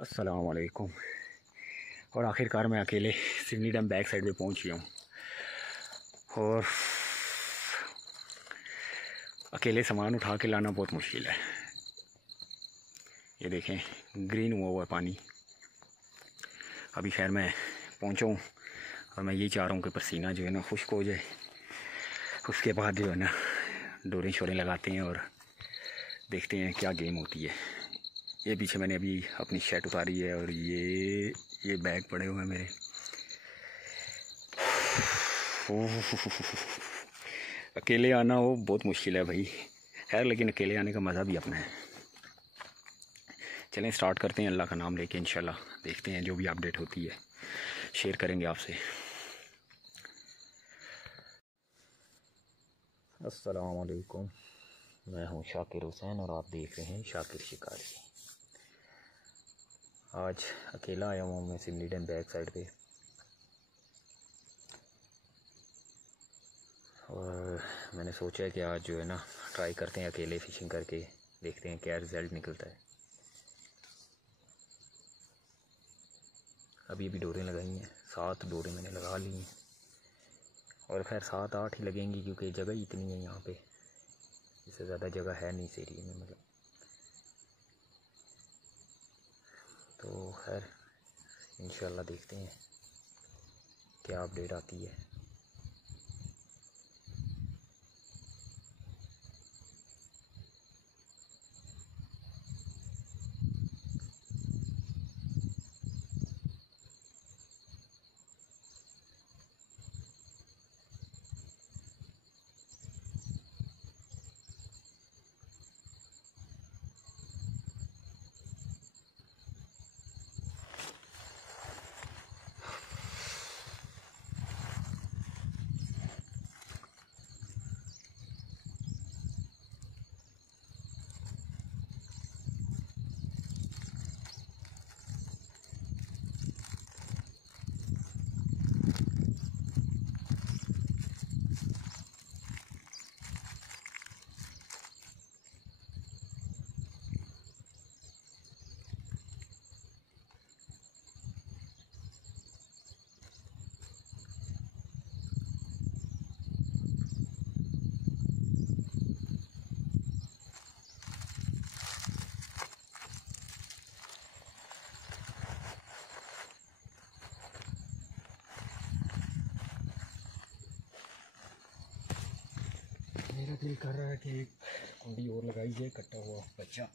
अस्सलाम वालेकुम। और आखिरकार मैं अकेले सिडनी डैम बैक साइड पे पहुंच गया हूँ। और अकेले सामान उठा के लाना बहुत मुश्किल है। ये देखें, ग्रीन हुआ हुआ है पानी। अभी खैर मैं पहुंचा हूँ और मैं ये चाह रहा हूँ कि पसीना जो है ना खुश्क हो जाए। उसके बाद जो है ना डोरें शोरें लगाते हैं और देखते हैं क्या गेम होती है। ये पीछे मैंने अभी अपनी शर्ट उतारी है और ये बैग पड़े हुए हैं मेरे। अकेले आना हो बहुत मुश्किल है भाई। खैर लेकिन अकेले आने का मज़ा भी अपना है। चलें स्टार्ट करते हैं अल्लाह का नाम लेके। इंशाल्लाह देखते हैं जो भी अपडेट होती है शेयर करेंगे आपसे। अस्सलाम वालेकुम, मैं हूं शाकिर हुसैन और आप देख रहे हैं शाकिर शिकारी। आज अकेला आया हूँ मैं सिडनी डैम बैक साइड पे और मैंने सोचा है कि आज जो है ना ट्राई करते हैं अकेले फ़िशिंग करके, देखते हैं क्या रिज़ल्ट निकलता है। अभी डोरें लगाई हैं, 7 डोरें मैंने लगा ली हैं और खैर 7-8 ही लगेंगी क्योंकि जगह ही इतनी है यहाँ पे। इससे ज़्यादा जगह है नहीं इस एरिए में मतलब। तो खैर इंशाल्लाह देखते हैं क्या अपडेट आती है। मेरा दिल कर रहा है कि एक कुंडी और लगाई जाए, कटा हुआ बच्चा।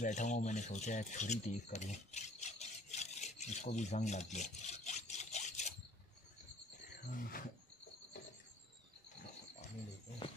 बैठा हुआ, मैंने सोचा है छुरी तेज़ कर लूँ, इसको भी जंग लग गया। पानी लेते हैं।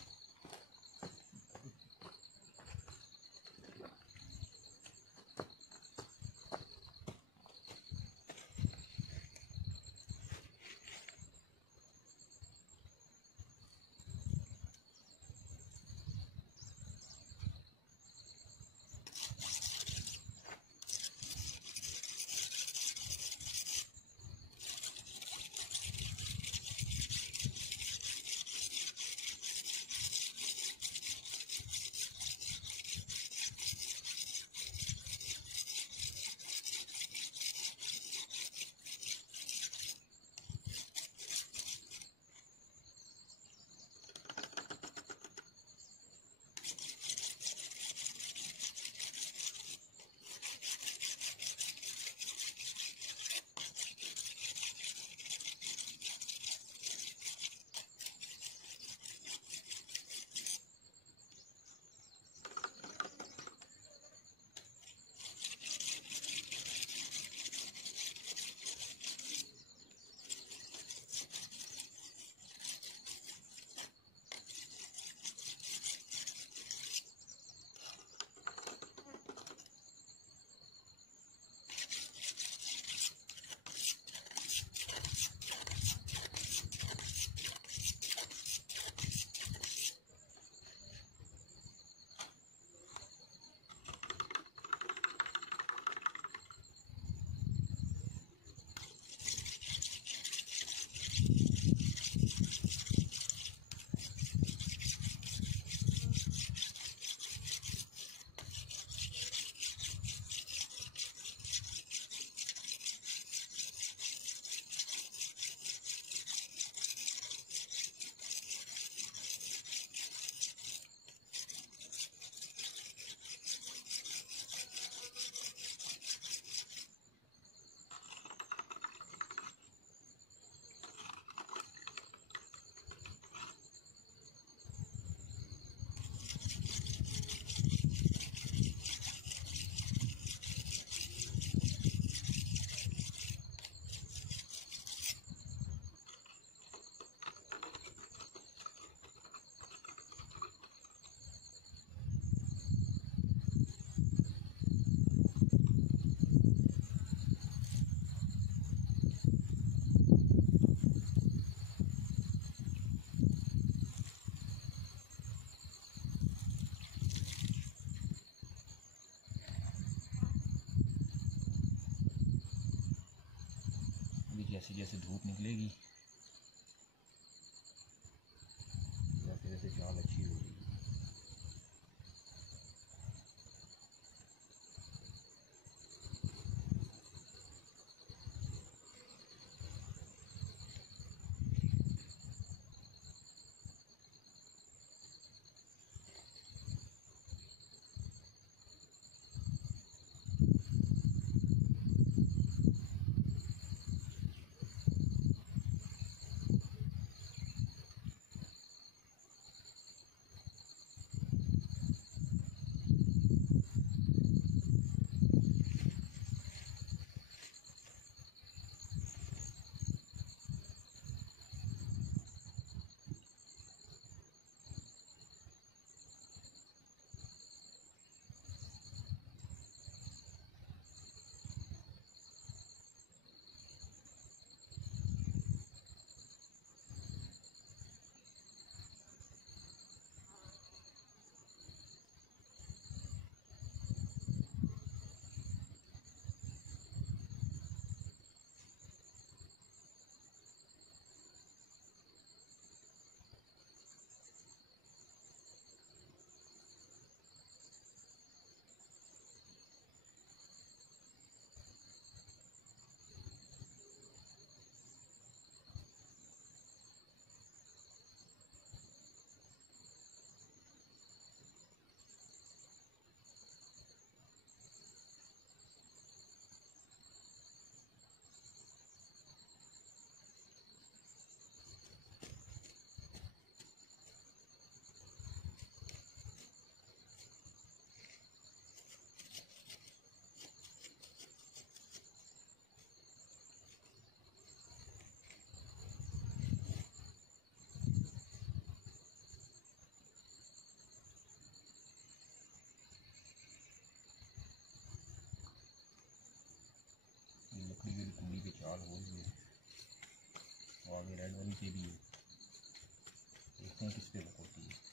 जैसे जैसे धूप निकलेगी वैसे वैसे चाल अच्छी होगी। चाल हो गई और आगे रेड वाली के लिए देखते हैं किस पे लग होती है।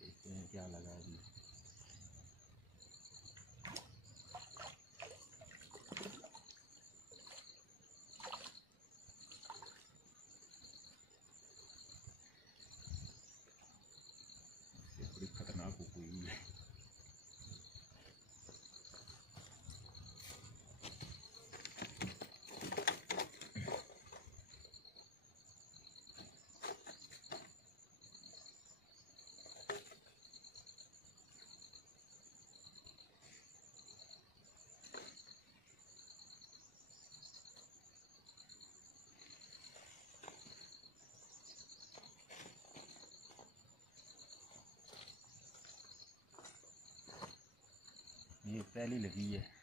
देखते हैं क्या लगा अभी। बड़ी खतरनाक हो गई है। ये पहली लगी है।